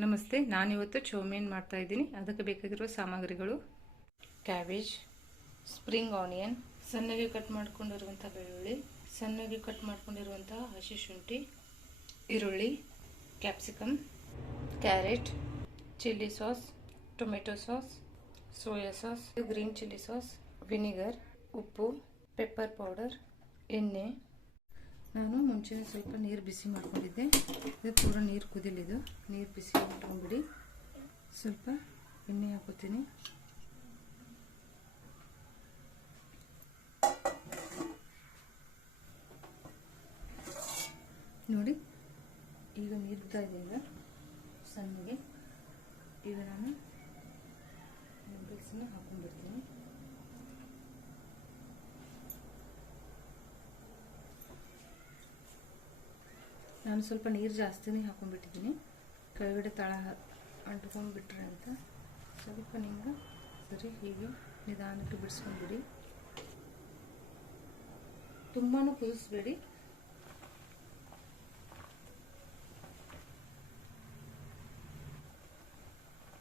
ನಮಸ್ತೆ, ನಾನಿವತ್ತು ಚೌಮೀನ್ ಮಾಡ್ತಾ ಇದ್ದೀನಿ. ಅದಕ್ಕೆ ಬೇಕಾಗಿರುವ ಸಾಮಗ್ರಿಗಳು. ಕ್ಯಾಬೇಜ್, ಸ್ಪ್ರಿಂಗ್ ಆನಿಯನ್, ಸಣ್ಣಗೆ ಕಟ್ ಮಾಡ್ಕೊಂಡಿರುವಂಥ ಬೆಳ್ಳುಳ್ಳಿ, ಸಣ್ಣಗೆ ಕಟ್ ಮಾಡ್ಕೊಂಡಿರುವಂಥ ಹಸಿ ಶುಂಠಿ, ಈರುಳ್ಳಿ, capsicum, carrot, chilli sauce, tomato sauce, soya sauce, green chilli sauce, vinegar, ಉಪ್ಪು, ಪೆಪ್ಪರ್ ಪೌಡರ್, ಎಣ್ಣೆ ನಾನು ಮುಂಚೆನೇ ಸ್ವಲ್ಪ ನೀರು ಬಿಸಿ ಮಾಡ್ಕೊಂಡಿದ್ದೆ. ಇದು ಪೂರ ನೀರು ಕುದಿಲಿದು ನೀರು ಬಿಸಿ ಮಾಡ್ಕೊಂಡ್ಬಿಡಿ ಸ್ವಲ್ಪ ಎಣ್ಣೆ ಹಾಕೋತೀನಿ. ನೋಡಿ, ಈಗ ನೀರು ಇದೆ ಈಗ ಸಣ್ಣಗೆ ಈಗ ನಾನು ನೂಡಲ್ಸನ್ನ ಹಾಕೊಂಡ್ಬಿಡ್ತೀನಿ ನಾನು ಸ್ವಲ್ಪ ನೀರು ಜಾಸ್ತಿನೇ ಹಾಕೊಂಡ್ಬಿಟ್ಟಿದ್ದೀನಿ. ಕೆಳಗಡೆ ತಳ ಅಂಟ್ಕೊಂಡ್ಬಿಟ್ರೆ ಅಂತ. ಸ್ವಲ್ಪ ನಿಮ್ಗೆ ಸರಿ, ಹೀಗೆ ನಿಧಾನಕ್ಕೆ ಬಿಡಿಸ್ಕೊಂಡ್ಬಿಡಿ. ತುಂಬಾ ಕುದಿಸ್ಬೇಡಿ.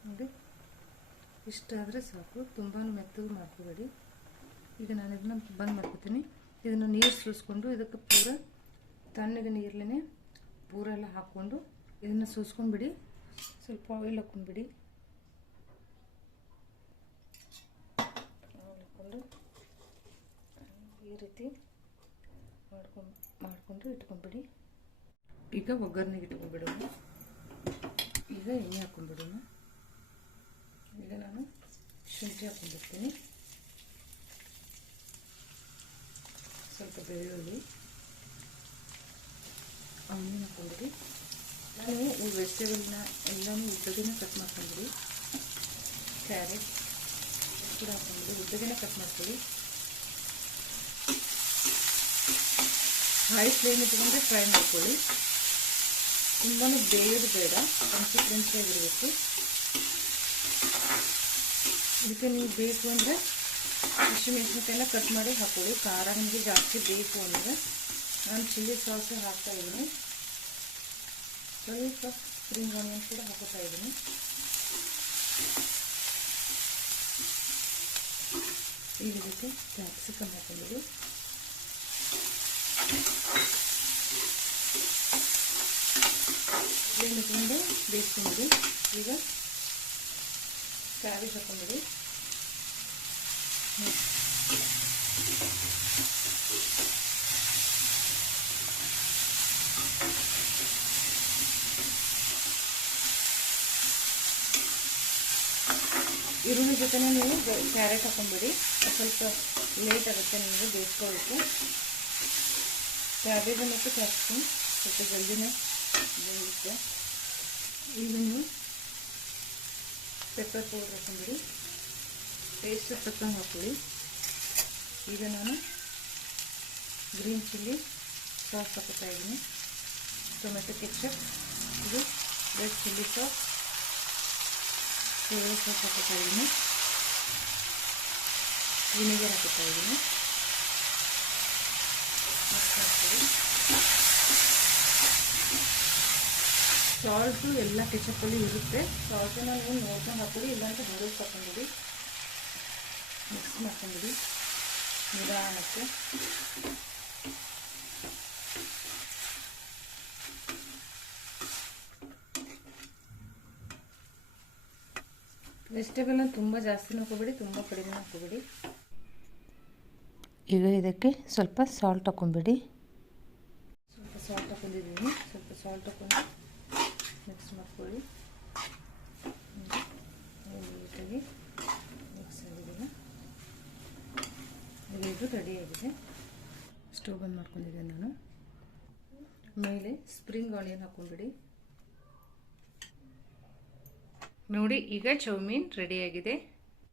ನೋಡಿ ಇಷ್ಟಾದರೆ ಸಾಕು. ತುಂಬಾ ಮೆತ್ತಗೆ ಮಾಡ್ಕೋಬೇಡಿ. ಈಗ ನಾನು ಇದನ್ನ ಬಂದ್ ಮಾಡ್ಕೋತೀನಿ. ಇದನ್ನು ನೀರು ಸುರಿಸ್ಕೊಂಡು ಇದಕ್ಕೆ ಪೂರ ತಣ್ಣಗೆ ನೀರಲ್ಲೇ ಪೂರ ಎಲ್ಲ ಹಾಕ್ಕೊಂಡು ಇದನ್ನು ಸೂಸ್ಕೊಂಡ್ಬಿಡಿ. ಸ್ವಲ್ಪ ಆಯಿಲ್ ಹಾಕ್ಕೊಂಡ್ಬಿಡಿ. ಆಯಿಲ್ ಹಾಕ್ಕೊಂಡು ಈ ರೀತಿ ಮಾಡ್ಕೊಂಡು, ಮಾಡಿಕೊಂಡು ಇಟ್ಕೊಂಡ್ಬಿಡಿ. ಈಗ ಒಗ್ಗರಣೆಗೆ ಇಟ್ಕೊಂಡ್ಬಿಡೋಣ. ಈಗ ಎಣ್ಣೆ ಹಾಕ್ಕೊಂಡ್ಬಿಡೋಣ. ಈಗ ನಾನು ಶುಂಠಿ ಹಾಕ್ಕೊಂಡ್ಬಿಡ್ತೀನಿ ಸ್ವಲ್ಪ ಬೆಳ್ಳುಳ್ಳಿ. ಆನಿಯನ್ ಹಾಕೊಂಡ್ಬಿಡಿ ನಾನು ಈ ವೆಜಿಟೇಬಲ್ನ ಎಲ್ಲನೂ ಉದ್ದಗೇನೆ ಕಟ್ ಮಾಡ್ಕೊಂಡ್ಬಿಡಿ ಕ್ಯಾರೆಟ್ ಕೂಡ ಉದ್ದಗೇನೆ ಕಟ್ ಮಾಡ್ಕೊಳ್ಳಿ ಹೈ ಫ್ಲೇಮ್ ಇಟ್ಕೊಂಡ್ರೆ ಫ್ರೈ ಮಾಡ್ಕೊಳ್ಳಿ. ತುಂಬಾ ಬೇಯೋದು ಬೇಡ. ಕನ್ಸಿಸ್ಟೆನ್ಸಿಯಾಗಿರಬೇಕು ಇದಕ್ಕೆ ನೀವು ಬೇಕು ಅಂದರೆ ಹಸಿಮೆಣಸಿನ್ಕಾಯೆಲ್ಲ ಕಟ್ ಮಾಡಿ ಹಾಕೊಳ್ಳಿ. ಖಾರ ನಿಮಗೆ ಜಾಸ್ತಿ ಬೇಕು ಅಂದರೆ. ನಾನು ಚಿಲ್ಲಿ ಸಾಸ್ ಹಾಕ್ತಾ ಇದ್ದೀನಿ. ಸ್ವಲ್ಪ ಸ್ಪ್ರಿಂಗ್ ಆನಿಯನ್ ಕೂಡ ಹಾಕೋತಾ ಇದ್ದೀನಿ. ಈ ರೀತಿ ಕ್ಯಾಪ್ಸಿಕಮ್ ಹಾಕೊಂಡಿದ್ದು. ಮಾಡಿ ಬೇಯಿಸ್ಕೊಂಬಿಡಿ ಈಗ ಕ್ಯಾಬೇಜ್ ಹಾಕೊಂಬಿಡಿ ಈರುಳ್ಳಿ ಜೊತೆನೇ ನೀವು ಕ್ಯಾರೆಟ್ ಹಾಕೊಂಬಿಡಿ. ಸ್ವಲ್ಪ ಲೇಟ್ ಆಗುತ್ತೆ, ನಿಮಗೆ ಬೇಯಿಸ್ಕೊಳ್ಳೋಕ್ಕೆ ಕ್ಯಾಬೇಜ್ ಮತ್ತು ಕ್ಯಾಪ್ಸಿಕಮ್, ಸ್ವಲ್ಪ ಜಲ್ದಿನೇ ಬೇಯುತ್ತೆ. ಈಗ ನೀವು ಪೆಪ್ಪರ್ ಪೌಡ್ರ್ ಹಾಕೊಂಬಿಡಿ. ಟೇಸ್ಟ್ ತಕ್ಕಂಗೆ ಹಾಕೊಳ್ಳಿ ಈಗ ನಾನು ಗ್ರೀನ್ ಚಿಲ್ಲಿ ಸಾಸ್ ಹಾಕೋತಾ ಇದ್ದೀನಿ. ಟೊಮೆಟೊ ಕೆಚ್ಚಪ್ ಇದು red chilli sauce soya sauce ಹಾಕೋತಾ ಇದ್ದೀನಿ. ವಿನೆಗರ್ ಹಾಕೋತಾ ಇದ್ದೀನಿ ಸಾಲ್ಟು ಎಲ್ಲ ಕೆಚಪ್ಪಲ್ಲಿ ಇರುತ್ತೆ ಸಾಲ್ಟನ್ನ ನೀವು ನೋಡ್ಕೊಂಡು ಹಾಕೊಳ್ಳಿ ಇಲ್ಲಾಂತ ನೂಡಲ್ಸ್ ಹಾಕೊಂಡ್ಬಿಡಿ ಮಿಕ್ಸ್ ಮಾಡ್ಕೊಂಡ್ಬಿಡಿ ನಿಧಾನಕ್ಕೆ. ವೆಜಿಟೇಬಲ್ನ ತುಂಬ ಜಾಸ್ತಿನೂ ಹಾಕೋಬೇಡಿ ತುಂಬ ಕಡಿಮೆ ಹಾಕೋಬೇಡಿ ಈಗ ಇದಕ್ಕೆ ಸ್ವಲ್ಪ ಸಾಲ್ಟ್ ಹಾಕೊಂಬಿಡಿ ಸ್ವಲ್ಪ ಸಾಲ್ಟ್ ಹಾಕೊಂಡಿದ್ದೀನಿ ಸ್ವಲ್ಪ ಸಾಲ್ಟ್ ಹಾಕೊಂಡು ಮಿಕ್ಸ್ ಮಾಡ್ಕೊಳ್ಳಿ. ನೀಟಾಗಿ ಮಿಕ್ಸ್ ಆಗಿದ್ದೀನಿ ಇದು ರೆಡಿಯಾಗಿದೆ ಸ್ಟವ್ ಬಂದ್ ಮಾಡ್ಕೊಂಡಿದ್ದೆ ನಾನು. ಮೇಲೆ ಸ್ಪ್ರಿಂಗ್ ಆನಿಯನ್ ಹಾಕೊಂಡ್ಬಿಡಿ ನೋಡಿ ಈಗ ಚೌಮೀನ್ ರೆಡಿಯಾಗಿದೆ